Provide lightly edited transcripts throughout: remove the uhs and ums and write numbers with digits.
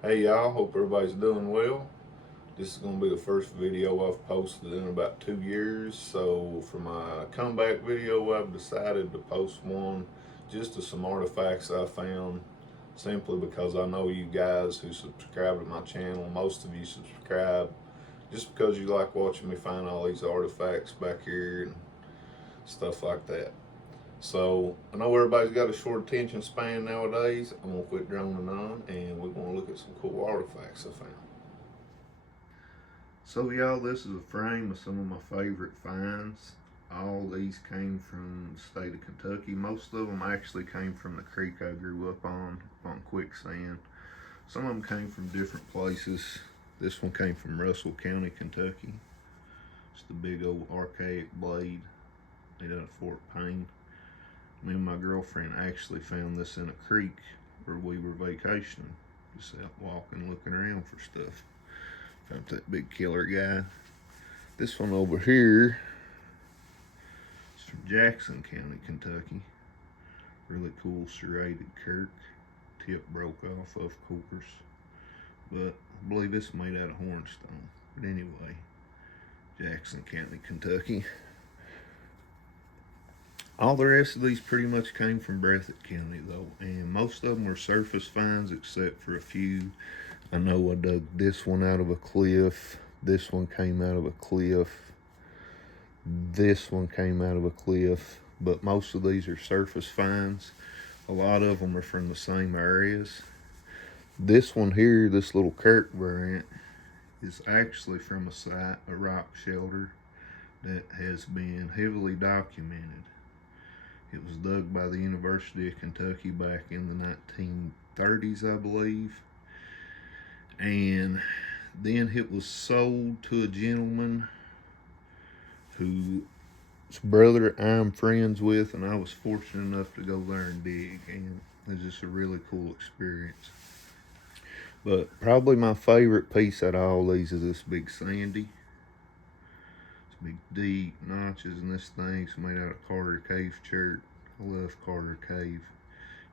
Hey y'all, hope everybody's doing well. This is going to be the first video I've posted in about 2 years. So for my comeback video, I've decided to post one just of some artifacts I found simply because I know you guys who subscribe to my channel, most of you subscribe just because you like watching me find all these artifacts back here and stuff like that. So I know everybody's got a short attention span nowadays. I'm gonna quit droning on and we're gonna look at some cool artifacts I found. So y'all, this is a frame of some of my favorite finds. All these came from the state of Kentucky. Most of them actually came from the creek I grew up on quicksand. Some of them came from different places. This one came from Russell County, Kentucky. It's the big old archaic blade made out of Fort Payne. Me and my girlfriend actually found this in a creek where we were vacationing, just out walking, looking around for stuff. Found that big killer guy. This one over here is from Jackson County, Kentucky. Really cool serrated Kirk. Tip broke off, of course. But I believe it's made out of hornstone. But anyway, Jackson County, Kentucky. All the rest of these pretty much came from Breathitt County though, and most of them were surface finds except for a few. I know I dug this one out of a cliff. This one came out of a cliff. This one came out of a cliff. But most of these are surface finds. A lot of them are from the same areas. This one here, this little Kirk variant, is actually from a site, a rock shelter, that has been heavily documented. It was dug by the University of Kentucky back in the 1930s, I believe. And then it was sold to a gentleman whose brother I'm friends with, and I was fortunate enough to go there and dig. And it was just a really cool experience. But probably my favorite piece out of all these is this big Sandy. It's big deep notches in this thing. It's made out of Carter Cave chert. I love Carter Cave.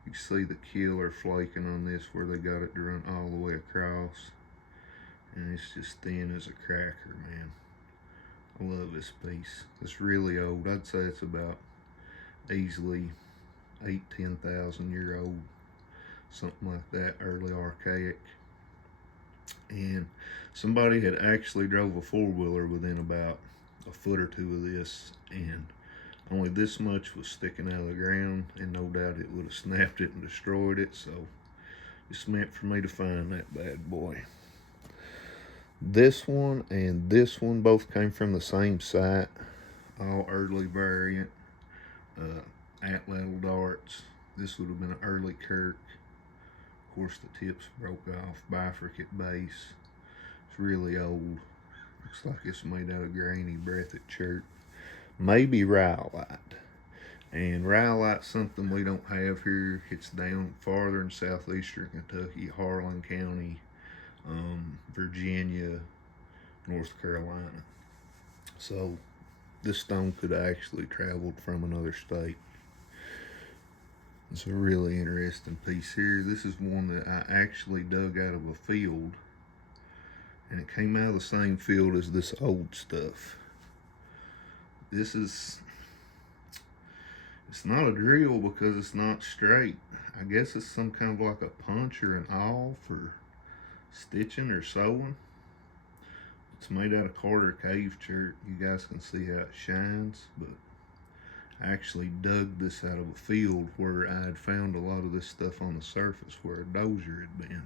You can see the killer flaking on this where they got it to run all the way across. And it's just thin as a cracker, man. I love this piece. It's really old. I'd say it's about easily 10,000 year old. Something like that, early archaic. And somebody had actually drove a four-wheeler within about a foot or two of this, and only this much was sticking out of the ground, and no doubt it would have snapped it and destroyed it. So it's meant for me to find that bad boy. This one and this one both came from the same site, all early variant, atlatl darts. This would have been an early Kirk. Of course, the tips broke off, bifurcate base. It's really old. Looks like it's made out of grainy Breathitt chert. Maybe rhyolite. And rhyolite's something we don't have here. It's down farther in southeastern Kentucky, Harlan County, Virginia, North Carolina. So this stone could have actually traveled from another state. It's a really interesting piece here. This is one that I actually dug out of a field, and it came out of the same field as this old stuff. This is, it's not a drill because it's not straight. I guess it's some kind of like a punch or an awl for stitching or sewing. It's made out of Carter Cave chert. You guys can see how it shines, but I actually dug this out of a field where I had found a lot of this stuff on the surface where a dozer had been.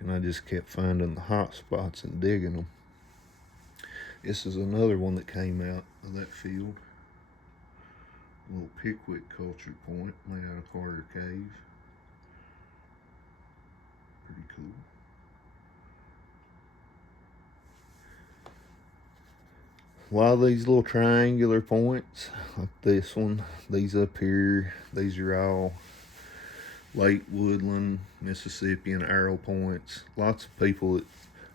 And I just kept finding the hot spots and digging them. This is another one that came out of that field. A little Pickwick culture point made out of Carter Cave. Pretty cool. A lot of these little triangular points, like this one, these up here, these are all late woodland, Mississippi, and arrow points. Lots of people,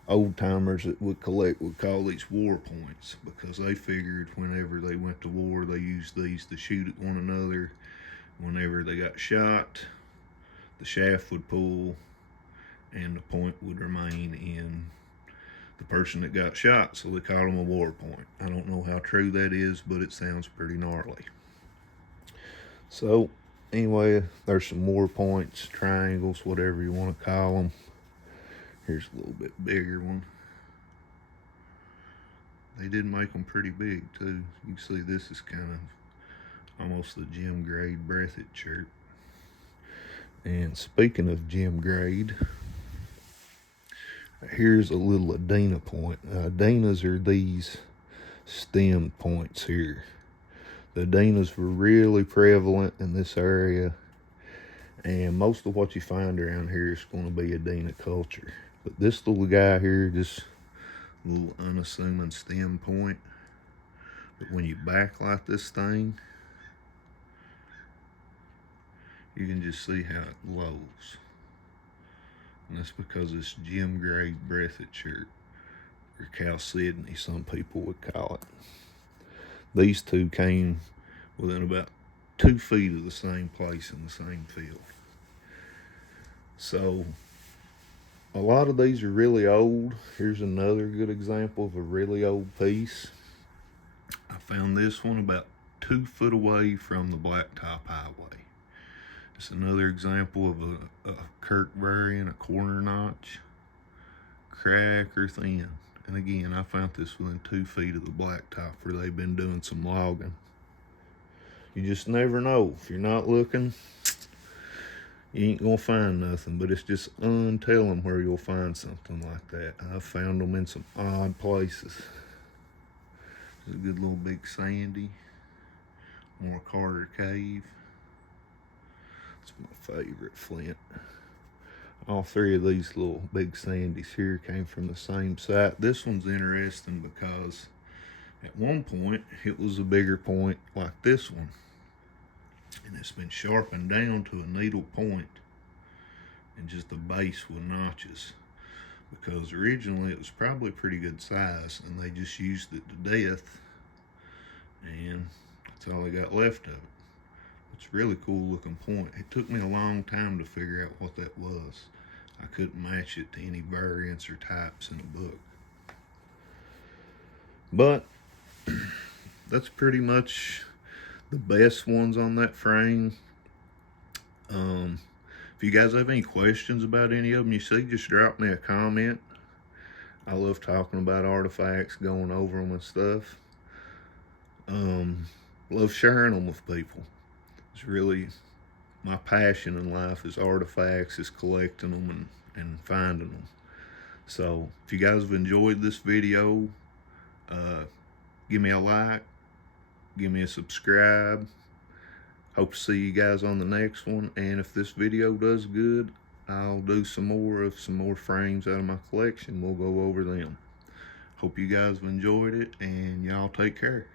old timers that would collect, would call these war points because they figured whenever they went to war, they used these to shoot at one another. Whenever they got shot, the shaft would pull and the point would remain in the person that got shot, so they call them a war point. I don't know how true that is, but it sounds pretty gnarly. So anyway, there's some war points, triangles, whatever you want to call them. Here's a little bit bigger one. They did make them pretty big too. You can see this is kind of almost the gem grade breathed chirp. And speaking of gem grade, here's a little Adena point. Adenas are these stem points here. The Adenas were really prevalent in this area, and most of what you find around here is going to be Adena culture. But this little guy here, this little unassuming stem point, but when you backlight this thing, you can just see how it glows. And that's because it's gem grade breathed chirp, or chalcedony, some people would call it. These two came within about 2 feet of the same place in the same field. So a lot of these are really old. Here's another good example of a really old piece. I found this one about 2 foot away from the Blacktop Highway. It's another example of a Kirkberry and a corner notch, crack or thin. And again, I found this within 2 feet of the blacktop where they've been doing some logging. You just never know. If you're not looking, you ain't gonna find nothing, but it's just untelling where you'll find something like that. I've found them in some odd places. There's a good little big sandy, more Carter Cave. It's my favorite flint. All 3 of these little big sandies here came from the same site. This one's interesting because at one point it was a bigger point like this one, and it's been sharpened down to a needle point and just a base with notches, because originally it was probably a pretty good size and they just used it to death, and that's all they got left of it. It's a really cool looking point. It took me a long time to figure out what that was. I couldn't match it to any variants or types in the book. But that's pretty much the best ones on that frame. If you guys have any questions about any of them you see, just drop me a comment. I love talking about artifacts, going over them and stuff. Love sharing them with people. It's really my passion in life is artifacts, is collecting them and finding them. So if you guys have enjoyed this video, give me a like, give me a subscribe. Hope to see you guys on the next one. And if this video does good, I'll do some more frames out of my collection. We'll go over them. Hope you guys have enjoyed it, and y'all take care.